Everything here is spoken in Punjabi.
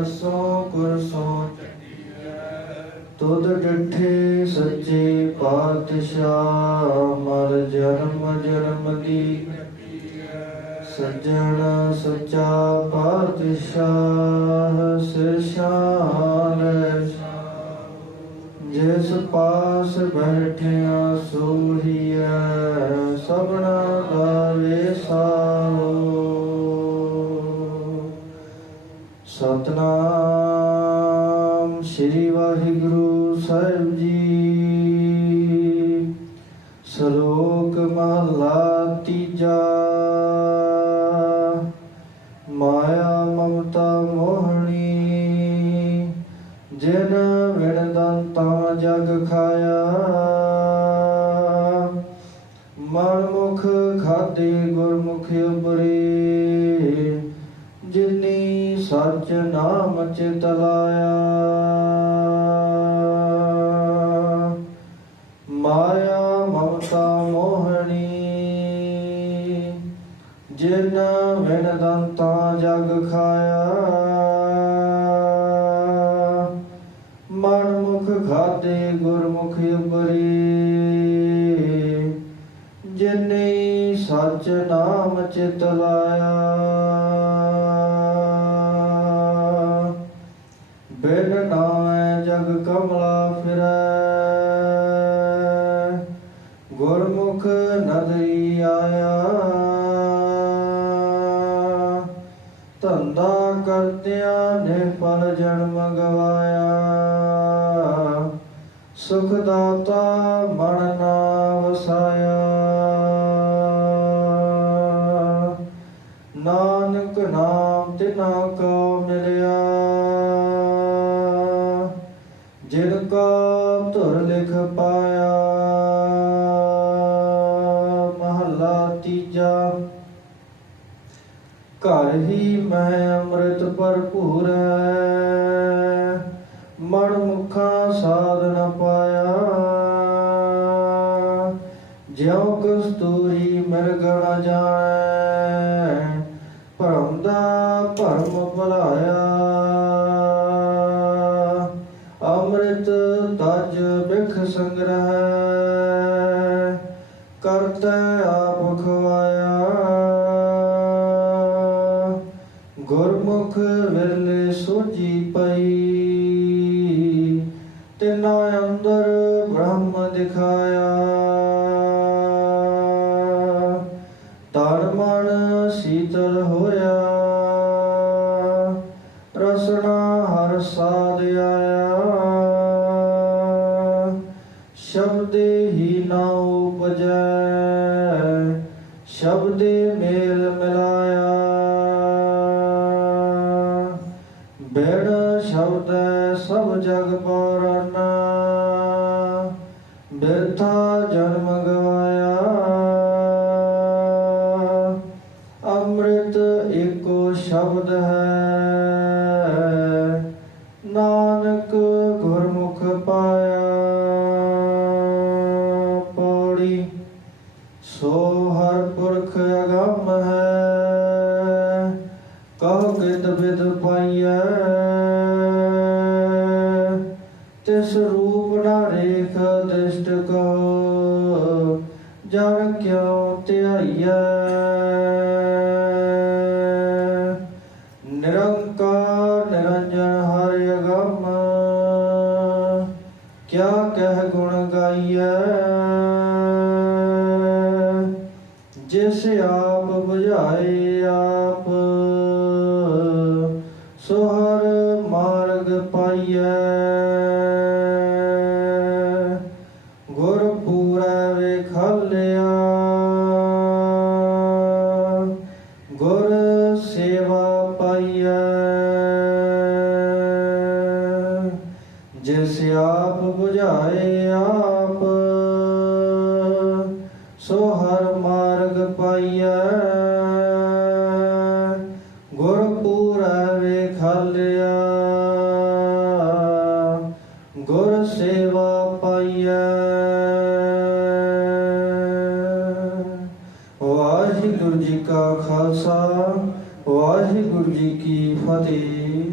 ਨੂਰ ਅਰਸੋਂ ਤੁਧ ਡਿਠੇ ਸੱਚੇ ਪਾਤਸ਼ਾਹ, ਮਰ ਜਨਮ ਜਨਮ ਦੀ ਸੱਜਣ ਸੱਚਾ ਪਾਤਸ਼ਾਹ ਸਿਰ ਸ਼ਾਨ ਜਿਸ ਪਾਸ ਬੈਠਿਆ ਸਤਨਾਮ ਸ੍ਰੀ ਵਾਹਿਗੁਰੂ ਸਾਹਿਬ ਜੀ। ਸ਼ਲੋਕ ਮਹਲਾ ਤੀਜਾ। ਮਾਇਆ ਮਮਤਾ ਮੋਹਣੀ ਜਿਨ ਸੱਚ ਨਾਮ ਚਿਤ ਲਾਇਆ ਮਾਇਆ ਮਮਤਾ ਮੋਹਣੀ, ਜਿਨ ਵਿਣ ਦੰਤਾ ਜਗ ਖਾਇਆ। ਮਨ ਮੁਖ ਖਾਦੇ ਗੁਰਮੁਖ ਉਬਰੇ ਜਿਨੇ ਸੱਚ ਨਾਮ ਚਿਤ ਲਾਇਆ ਧੰਦਾ ਕਰਦਿਆਂ ਨੇ ਫਲ ਜਨਮ ਗਵਾਇਆ ਸੁਖ ਦਾਤਾ ਮਨ ਨਾ ਵਸਾਇਆ। ਨਾਨਕ ਨਾਮ ਤਿਨਾ ਕੋ ਮਿਲਿਆ। ਜਿਨ ਕਾ ਧੁਰ ਲਿਖ ਪਾਇਆ। ਮਹੱਲਾ ਤੀਜਾ ਘਰ ਹੀ ਮੈਂ ਅੰਮ੍ਰਿਤ ਭਰਪੂਰ ਹੈ ਮਨ ਮੁਖਾਂ ਸਾਧ ਪਾਇਆ। ਜਿਉ ਕਸਤੂਰੀ ਮਿਰਗ ਨ ਜਾਣੈ, ਭਰਮ ਦਾ ਭਰਮ ਭੁਲਾਇਆ। ਅੰਮ੍ਰਿਤ ਤਜ ਬਿਖ ਸੰਗ੍ਰਹਿ, ਕਰਤੈ ਆਪ ਖਵਾਇਆ। ਸੀਤਲ ਹੋਇਆ। ਰਸਨਾ ਹਰ ਸਾਧ ਆਇਆ। ਸ਼ਬਦੇ ਹੀ ਨਾ ਉਪਜੈ। ਸ਼ਬਦੇ ਮੇਲ ਮਿਲਾਇਆ। ਬਿਨ ਸ਼ਬਦ ਸਭ ਜਗ ਪੌਰਨਾ। ਬਿਰਥਾ ਜਨਮ ਗਵਾਇਆ। ਦ੍ਰਿਸ਼ਟ ਕੋ ਜਨ ਕਿਉ ਧਿਆਈਐ। ਨਿਰੰਕਾਰ ਨਿਰੰਜਨ ਹਰਿ ਅਗੰਮ, ਕਿਆ ਕਹਿ ਗੁਣ ਗਾਈਐ। ਜਿਸ ਆਪ 부ਝਾਏ ਆਪ ਆਪ 부ਝਾਏ ਆਪ। ਸੋ ਹਰ ਮਾਰਗ ਪਾਈਐ। ਗੁਰ ਪੂਰੈ ਵੇਖਲਿਆ ਗੁਰ ਸੇਵਾ ਪਾਈਐ। ਵਾਹਿਗੁਰੂ ਜੀ ਕਾ ਖਾਲਸਾ, ਵਾਹਿਗੁਰੂ ਜੀ ਕੀ ਫਤਿਹ।